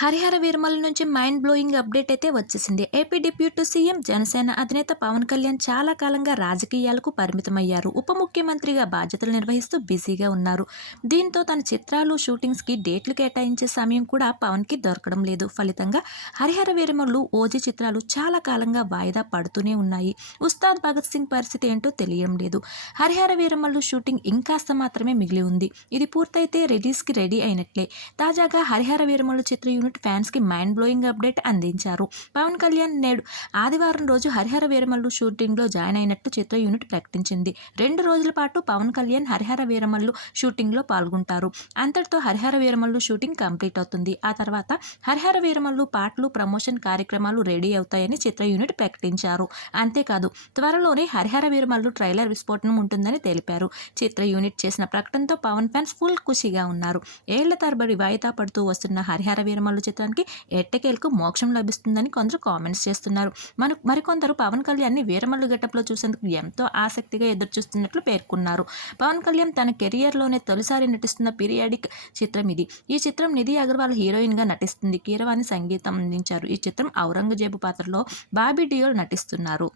హరిహర వీరమల నుంచి mind blowing update అయితే వచ్చేసింది. ఏపీ డిప్యూటీ సీఎం, జనసేన అధినేత పవన్ కళ్యాణ్ చాలా కాలంగా రాజకీయాలకు పరిమితమయ్యారు. ఉప ముఖ్యమంత్రిగా బాధ్యతలు నిర్వహిస్తూ బిజీగా ఉన్నారు. దీంతో తన చిత్రాలు షూటింగ్స్కి డేట్లు కేటాయించే సమయం కూడా పవన్కి దొరకడం లేదు. ఫలితంగా హరిహర వీరమల్లు, ఓజీ చిత్రాలు చాలా కాలంగా వాయిదా పడుతూనే ఉన్నాయి. ఉస్తాద్ భగత్ సింగ్ పరిస్థితి ఏంటో తెలియడం లేదు. హరిహర వీరమల్లు షూటింగ్ ఇంకాస్త మాత్రమే మిగిలి ఉంది. ఇది పూర్తయితే రిలీజ్కి రెడీ అయినట్లే. తాజాగా హరిహర వీరమల్లు చిత్ర యూనిట్ ఫ్యాన్స్కి మైండ్ బ్లోయింగ్ అప్డేట్ అందించారు. పవన్ కళ్యాణ్ నేడు ఆదివారం రోజు హరిహర వీరమల్లు షూటింగ్లో జాయిన్ అయినట్టు చిత్ర యూనిట్ ప్రకటించింది. 2 రోజుల పాటు పవన్ కళ్యాణ్ హరిహర వీరమల్లు షూటింగ్లో పాల్గొంటారు. అంతటితో హరిహర వీరమల్లు షూటింగ్ కంప్లీట్ అవుతుంది. ఆ తర్వాత హరిహర వీరమల్లు పాటలు, ప్రమోషన్ కార్యక్రమాలు రెడీ అవుతాయని చిత్ర యూనిట్ ప్రకటించారు. అంతేకాదు, త్వరలోనే హరిహర వీరమల్లు ట్రైలర్ విస్ఫోటనం ఉంటుందని తెలిపారు. చిత్ర యూనిట్ చేసిన ప్రకటనతో పవన్ ఫ్యాన్స్ ఫుల్ ఖుషిగా ఉన్నారు. ఏళ్ల తరబడి వాయిదా పడుతూ వస్తున్న హరిహర వీరమల్లు చిత్రానికి ఎట్టకేలకు మోక్షం లభిస్తుందని కొందరు కామెంట్స్ చేస్తున్నారు. మరికొందరు పవన్ కళ్యాణ్ని వీరమల్లు గెటప్లో చూసేందుకు ఎంతో ఆసక్తిగా ఎదురుచూస్తున్నట్లు పేర్కొన్నారు. పవన్ కళ్యాణ్ తన కెరియర్లోనే తొలిసారి నటిస్తున్న పీరియాడిక్ చిత్రం ఇది. ఈ చిత్రం నిధి అగర్వాల్ హీరోయిన్గా నటిస్తుంది. కీరవాణి సంగీతం అందించారు. ఈ చిత్రం ఔరంగజేబు పాత్రలో బాబీ డియోల్ నటిస్తున్నారు.